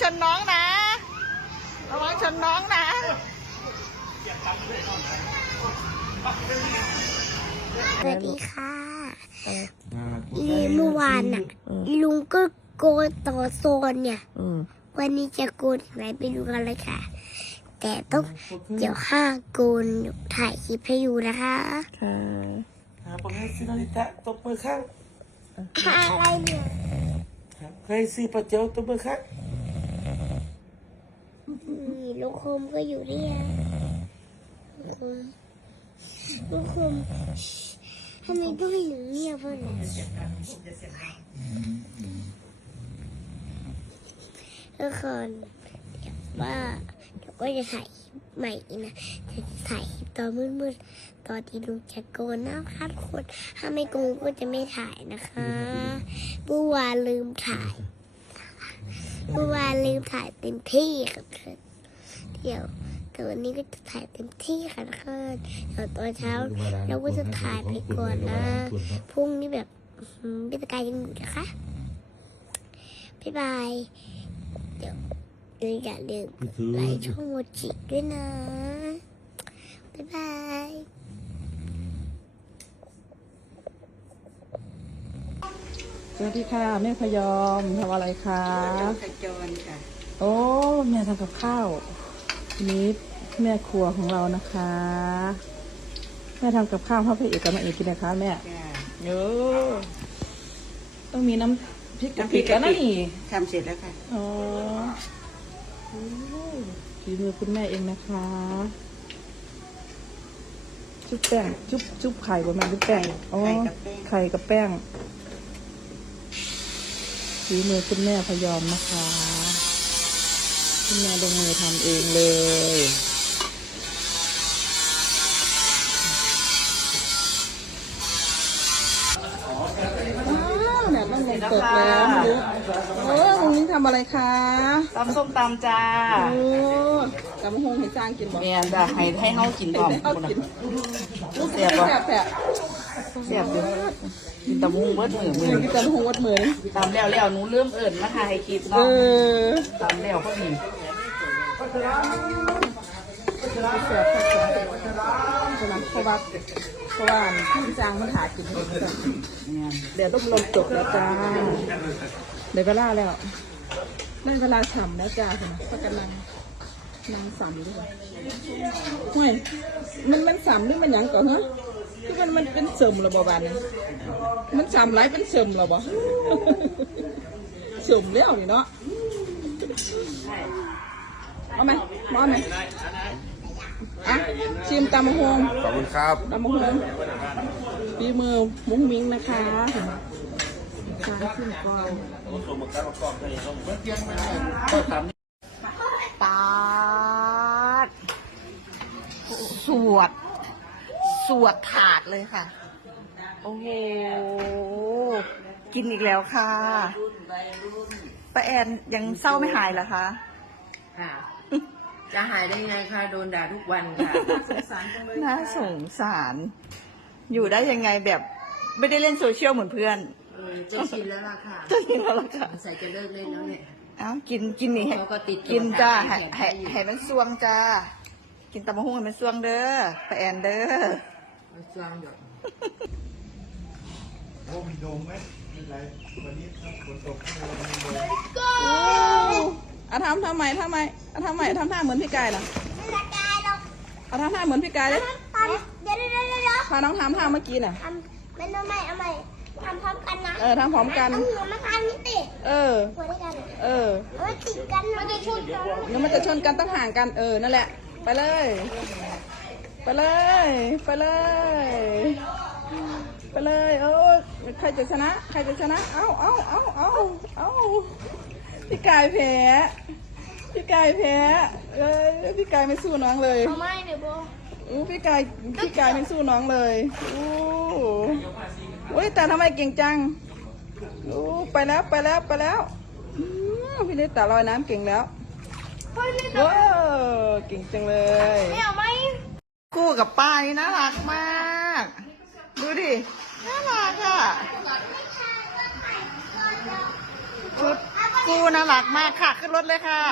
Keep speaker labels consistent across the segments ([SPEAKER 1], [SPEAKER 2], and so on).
[SPEAKER 1] ชนน้องนะ ระวังชนน้องนะ
[SPEAKER 2] สวัสดีค่ะอีเมื่อวานน่ะ ลุงก็โกนต่อโซนเนี่ย
[SPEAKER 1] อืม
[SPEAKER 2] วันนี้จะโกนไหนไปดูกันเลยค่ะ แต่ต้องเดี๋ยวข้าโกนถ่ายคลิปให้ดูนะคะ
[SPEAKER 1] ค่ะ
[SPEAKER 3] ครับผมให้ซิโนริตะตบมือข้าง
[SPEAKER 2] อะไรเนี่ย
[SPEAKER 3] ครับให้ซีปะเจียวตบมือข้าง
[SPEAKER 2] นี่ ลูกคมก็อยู่เนี่ยลูกคมลูกคมทำไมต้องให้หนูเงียบวะเนี่ยทุกคนเดี๋ยวว่าเดี๋ยวก็จะถ่ายใหม่อีกนะจะถ่ายตอนมืดๆตอนที่ลุงจะโกนนะคะทุกคนถ้าไม่โกนก็จะไม่ถ่ายนะคะเมื่อวานลืมถ่าย เมื่อวานลืมถ่ายเต็มที่ค่ะทุกคนเดี๋ยวแต่วันนี้ก็จะถ่ายเต็มที่ค่ะทุกคนเดี๋ยวตอนเช้าเราก็จะถ่ายไปก่อนนะพรุ่งนี้แบบอื้อหือพิธกายยังอยู่นะคะบ๊ายบาย เดี๋ยวอย่าลืมไลค์ช่องโมจิด้วยนะบ๊ายบาย
[SPEAKER 1] สวัสดีค่ะ แม่พยอมทำอะไรคะ
[SPEAKER 4] ขจรค่ะ
[SPEAKER 1] โอ้แม่ทำกับข้าวทีนี้แม่ครัวของเรานะคะ แม่ทำกับข้าวให้พระเอกกับนางเอกกินนะคะ แม่
[SPEAKER 4] จ้า
[SPEAKER 1] เออต้องมีน้ำพริกกะปิแล้วนะนี่
[SPEAKER 4] ทำเสร็จแล้วค่ะ
[SPEAKER 1] อ๋อโอ้ฝีมือคุณแม่เองนะคะ จุ๊บแป้ง จุ๊บจุ๊บไข่บนแม่จุ๊บแป้งอ๋อไข่กับแป้ง ฝีมือคุณแม่พยอมนะคะ คุณแม่ลงมือทำเองเลยว้าวเนี่ยต้องลงเปิดแล้วไม่รู้เออลุงนิ้งทำอะไรคะ
[SPEAKER 4] ตำส้มตำจ้า
[SPEAKER 1] โอ้กำมะฮงให้จ้างกินบ่
[SPEAKER 4] เมียนจ้าให้ให้เฮากินพร้อม
[SPEAKER 1] เอา
[SPEAKER 4] คน
[SPEAKER 1] กิน
[SPEAKER 4] เสียบบ่
[SPEAKER 1] แซ่บแซ่บ
[SPEAKER 4] เสียบอยู่ กินตำมุ้งเบิดมือมือ
[SPEAKER 1] กินกำมะฮงวัดมือนี่
[SPEAKER 4] ตำแล้วแล้วหนูเริ่มเอิ่นมาถ่ายคลิป
[SPEAKER 1] เอ
[SPEAKER 4] เนาะ
[SPEAKER 1] อ
[SPEAKER 4] ตำแล้วก็มี
[SPEAKER 1] แซ่บแซ่บแซ่บเพราะนั้นเพราะว่าเพราะว่าพี่จ้างมันหากินเอง
[SPEAKER 4] เมียน
[SPEAKER 1] เดี๋ยวต้องลงจบแล้วจ้าได้เวลาแล้วได้เวลาฉ่ำแล้วจ้าคุณพักกันนั่งนั่งสำด้วยห่วยมันมันสำหรือมันหยังก่อนฮะ ที่มันมันเป็นเสริมเหรอบ่บานนี้มันสำไรเป็นเสริมเหรอบ่เสริมแล้วนี่เนาะเอาไหมเอาไหมอะชิมตำมะฮวง
[SPEAKER 5] ขอบคุณครับ
[SPEAKER 1] ตำมะฮวงปีมือมุ้งมิ้งนะคะชาขึ้นกองปาดสวด สวดถาดเลยค่ะ โอ้โห กินอีกแล้วค่ะป้าแอนยังเศร้าไม่หายเหรอคะ
[SPEAKER 6] ค่ะ จะหายได้ไงคะโดนด่าทุกวันค่ะ
[SPEAKER 1] น่าสงสาร อยู่ได้ยังไงแบบไม่ได้เล่นโซเชียลเหมือนเพื่อน
[SPEAKER 6] เออจะชินแล้วล่ะค่ะ
[SPEAKER 1] จะกินแล้วล่ะค่ะ
[SPEAKER 6] สงสัยจะเลิกเล่นแล้วเนี่ย
[SPEAKER 1] เอ้ากินกินนี่ให้
[SPEAKER 6] เขาก็ติดตัว
[SPEAKER 1] กินจ้า
[SPEAKER 6] ขา
[SPEAKER 1] ให้
[SPEAKER 6] ยแขน
[SPEAKER 1] ให้
[SPEAKER 6] ให้อยู่
[SPEAKER 1] ให้มันซวงจ้า กินตำมะฮุ่งให้มันซวงเด้อป้าแอนเด้อ
[SPEAKER 6] มัน จางอยู่
[SPEAKER 1] โอ้อะทำทำไมทำไมอะทำไมทำท่าเหมือนพี่กายล่ะ
[SPEAKER 2] ไม่ละกายหรอก
[SPEAKER 1] เอาทำท่าเหมือนพี่กายเลย
[SPEAKER 2] ทำเดี๋ยวเดี๋ยวเดี๋ยวเดี๋ยว
[SPEAKER 1] พาน้องทำท่าเมื่อกี้น่ะ
[SPEAKER 2] ทำไม่ต้องไม่เอาใหม่ทำพร้อมกันนะ
[SPEAKER 1] เออทำพร้อมกัน
[SPEAKER 2] เอาหัวมาทำนี่ติ
[SPEAKER 1] เออ
[SPEAKER 2] หัวด้วยกัน
[SPEAKER 1] เออ
[SPEAKER 2] เอาไว้ติดกันมันจะชุดกัน
[SPEAKER 1] เดี๋ยวมันจะชนกันต้องห่างกันเออนั่นแหละ ไปเลย ไปเลย ไปเลย ไปเลยเออใครจะชนะ ใครจะชนะ เอ้าเอ้าเอ้าเอ้าเอ้าพี่กายแพ้พี่กายแพ้เอ้ยพี่กายไม่สู้น้องเลย
[SPEAKER 2] เอาไม่เดี๋ยวโบ
[SPEAKER 1] อู้พี่กายพี่กายไม่สู้น้องเลยอู้อุ้ยแต่ทำไมเก่งจังอู้ไปแล้วไปแล้วไปแล้วอื้อพี่นิดแต่ลอยน้ำเก่งแล้ว
[SPEAKER 2] เฮ้ยนี่
[SPEAKER 1] ว้าวเก่งจังเลย
[SPEAKER 2] ไม่เอาไหม
[SPEAKER 1] คู่กับป้านี่น่ารักมาก ดูดิ น่ารักอะ ชุด
[SPEAKER 4] คู่น่ารักมากค่ะ ขึ้นรถเลยค่ะ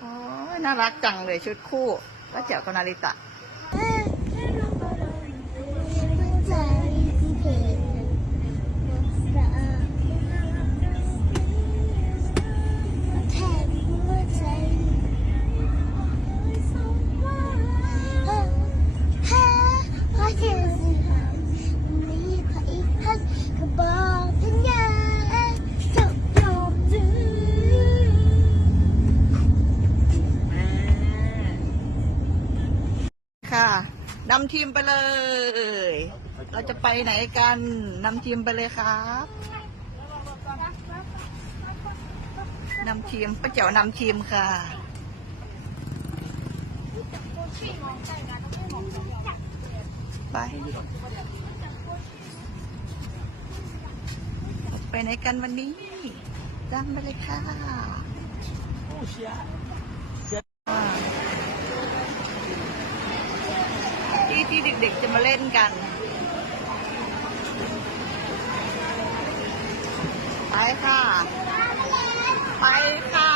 [SPEAKER 4] โอ้ยน่ารักจังเลยชุดคู่ป้าแจ๋วกับนาริตะ
[SPEAKER 2] ค่ะ
[SPEAKER 4] นำทีมไปเลย เราจะไปไหนกันนำทีมไปเลยครับนำทีมป้าแจ๋วนำทีมค่ะ ไปเราจะไปไหนกันวันนี้จำไปเลยค่ะอ่า ที่เด็กๆจะมาเล่นกันไปค่ะ ไปค่ะ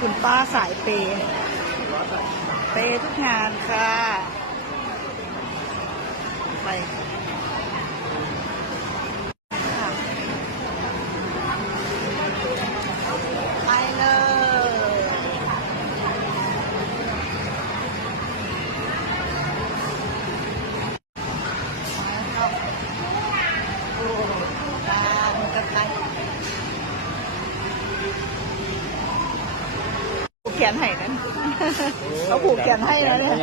[SPEAKER 4] คุณป้าสายเปย์เปย์ทุกงานค่ะ ไป ผูกแขนให้นั้นเขาผูกแขนให้นะเนี่ย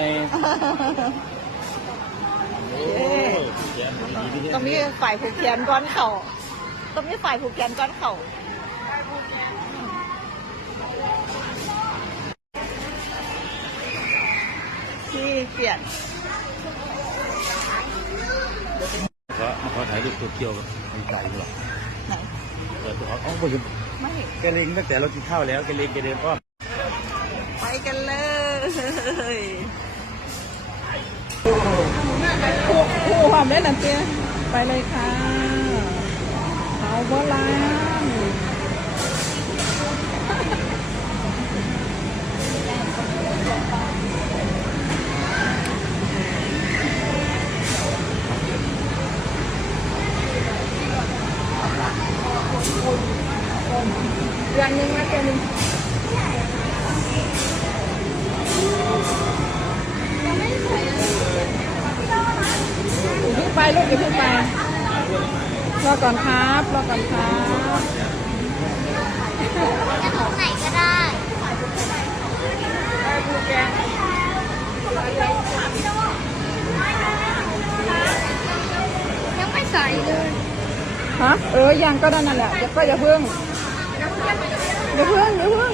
[SPEAKER 4] เย้ต้องมีฝ่ายผูกแขนก้อนเข่าต้องมีฝ่ายผูกแขนก้อนเข่าที่เปลี่ยน
[SPEAKER 5] ขอมาขอถ่ายรูปตัวเกียวในใจหรอ
[SPEAKER 4] ไหน
[SPEAKER 5] เออตัวเขาเอาไปเห็น
[SPEAKER 4] ไม่
[SPEAKER 5] แกเล็งตั้งแต่เรากินข้าวแล้วแกเล็งแกเดินป้อม
[SPEAKER 4] ไป กันเลย
[SPEAKER 1] คู่คู่ความได้หนังเตี้ยไปเลยค่ะเอาบัวลาณ เดือนหนึงนะเดือนหนึงอย่าเพิ่งไป ลูกอย่าเพิ่งไปรอก่อนครับรอก่อนครับ
[SPEAKER 2] จะของไหนก็ได้ยังไม่ใส่เลย
[SPEAKER 1] ฮะเออยังก็ได้นั่นแหละเดี๋ยวก็อย่าเพิ่งอย่าเพิ่งอย่าเพิ่ง